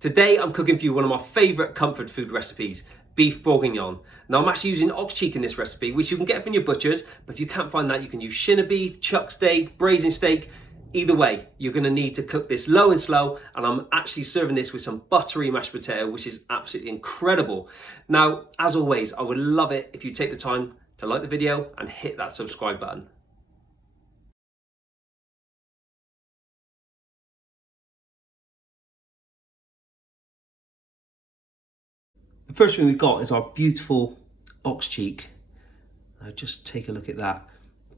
Today I'm cooking for you one of my favourite comfort food recipes, beef bourguignon. Now I'm actually using ox cheek in this recipe, which you can get from your butchers, but if you can't find that, you can use shin of beef, chuck steak, braising steak. Either way, you're going to need to cook this low and slow, and I'm actually serving this with some buttery mashed potato, which is absolutely incredible. Now, as always, I would love it if you take the time to like the video and hit that subscribe button. The first thing we've got is our beautiful ox cheek. Now just take a look at that.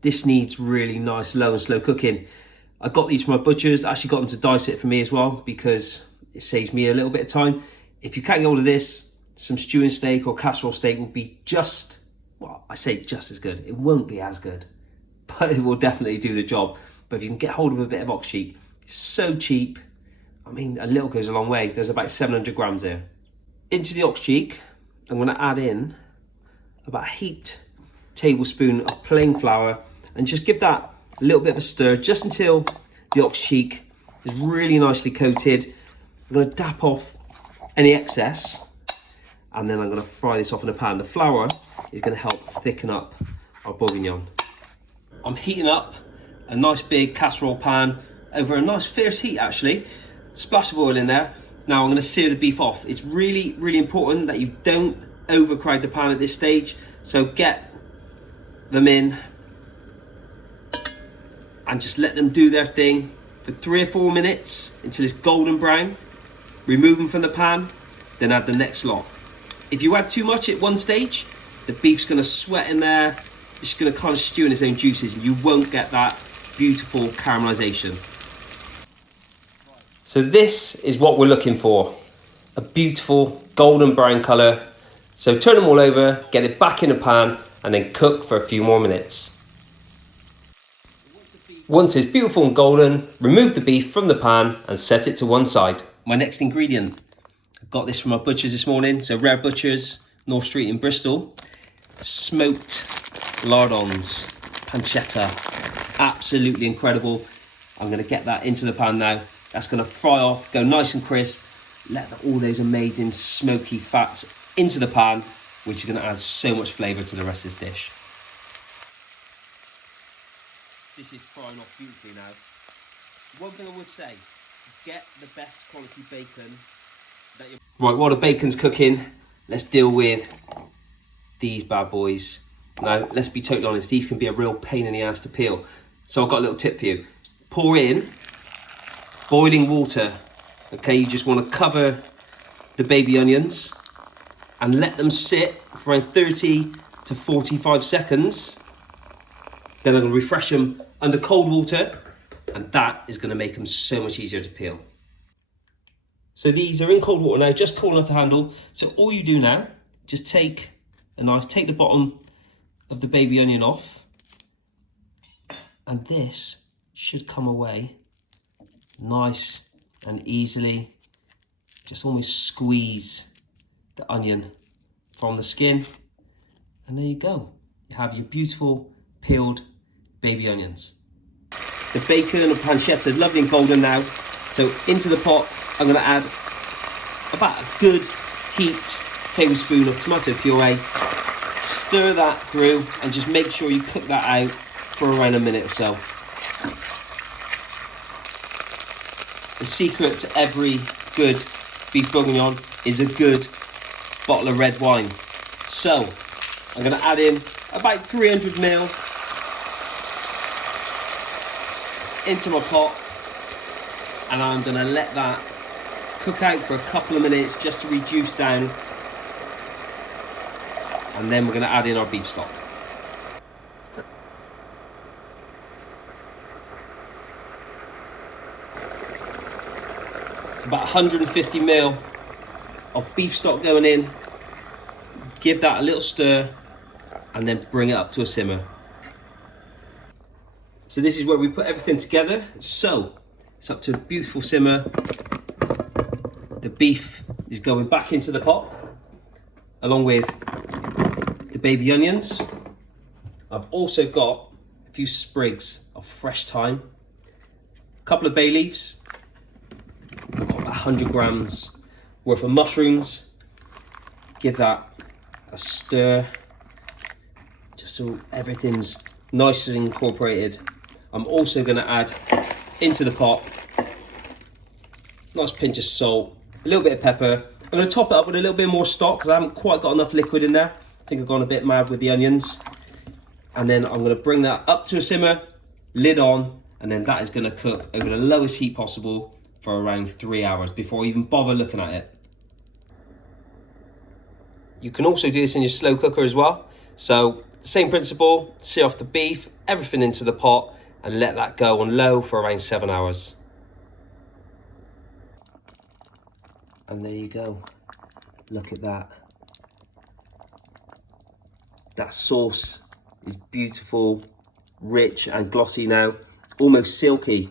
This needs really nice low and slow cooking. I got these from my butchers. I actually got them to dice it for me as well because it saves me a little bit of time. If you can't get hold of this, some stewing steak or casserole steak will be just, well, I say just as good. It won't be as good, but it will definitely do the job. But if you can get hold of a bit of ox cheek, it's so cheap. I mean, a little goes a long way. There's about 700 grams there. Into the ox cheek, I'm going to add in about a heaped tablespoon of plain flour and just give that a little bit of a stir just until the ox cheek is really nicely coated. I'm going to dap off any excess and then I'm going to fry this off in a pan. The flour is going to help thicken up our bourguignon. I'm heating up a nice big casserole pan over a nice fierce heat actually. Splash of oil in there. Now I'm going to sear the beef off. It's really, really important that you don't overcrowd the pan at this stage. So get them in and just let them do their thing for 3 or 4 minutes until it's golden brown. Remove them from the pan, then add the next lot. If you add too much at one stage, the beef's going to sweat in there. It's just going to kind of stew in its own juices and you won't get that beautiful caramelization. So this is what we're looking for, a beautiful golden brown colour. So turn them all over, get it back in the pan and then cook for a few more minutes. Once it's beautiful and golden, remove the beef from the pan and set it to one side. My next ingredient, I got this from my butchers this morning, so Rare Butchers, North Street in Bristol. Smoked lardons, pancetta, absolutely incredible. I'm going to get that into the pan now. That's going to fry off, go nice and crisp. Let all those amazing smoky fats into the pan, which are going to add so much flavour to the rest of this dish. This is frying off beautifully now. One thing I would say, get the best quality bacon. Right, while the bacon's cooking, let's deal with these bad boys. Now, let's be totally honest, these can be a real pain in the ass to peel. So I've got a little tip for you. Pour in boiling water. Okay, you just want to cover the baby onions and let them sit for around 30 to 45 seconds. Then I'm going to refresh them under cold water and that is going to make them so much easier to peel. So these are in cold water now, just cold enough to handle. So all you do now, just take a knife, take the bottom of the baby onion off and this should come away nice and easily. Just almost squeeze the onion from the skin and there you go. You have your beautiful peeled baby onions. The bacon and pancetta is lovely and golden now. So into the pot I'm going to add about a good heaped tablespoon of tomato puree. Stir that through and just make sure you cook that out for around a minute or so. The secret to every good beef bourguignon is a good bottle of red wine. So I'm going to add in about 300 ml into my pot and I'm going to let that cook out for a couple of minutes just to reduce down, and then we're going to add in our beef stock. About 150 ml of beef stock going in. Give that a little stir and then bring it up to a simmer. So this is where we put everything together. So it's up to a beautiful simmer. The beef is going back into the pot along with the baby onions. I've also got a few sprigs of fresh thyme, a couple of bay leaves. I've got about 100 grams worth of mushrooms. Give that a stir, just so everything's nicely incorporated. I'm also going to add into the pot nice pinch of salt, a little bit of pepper. I'm going to top it up with a little bit more stock because I haven't quite got enough liquid in there. I think I've gone a bit mad with the onions. And then I'm going to bring that up to a simmer, lid on, and then that is going to cook over the lowest heat possible for around 3 hours before I even bother looking at it. You can also do this in your slow cooker as well. So same principle, sear off the beef, everything into the pot, and let that go on low for around 7 hours. And there you go. Look at that. That sauce is beautiful, rich and glossy now, almost silky.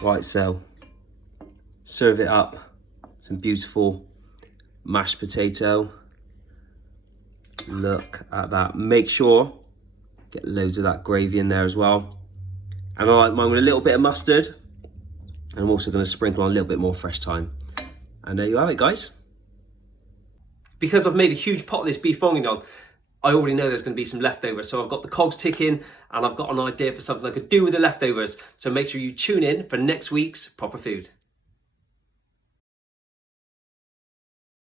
Right, so serve it up. Some beautiful mashed potato. Look at that. Make sure get loads of that gravy in there as well. And I like mine with a little bit of mustard. And I'm also going to sprinkle on a little bit more fresh thyme. And there you have it, guys. Because I've made a huge pot of this beef bourguignon, I already know there's going to be some leftovers. So I've got the cogs ticking and I've got an idea for something I could do with the leftovers. So make sure you tune in for next week's Proper Food.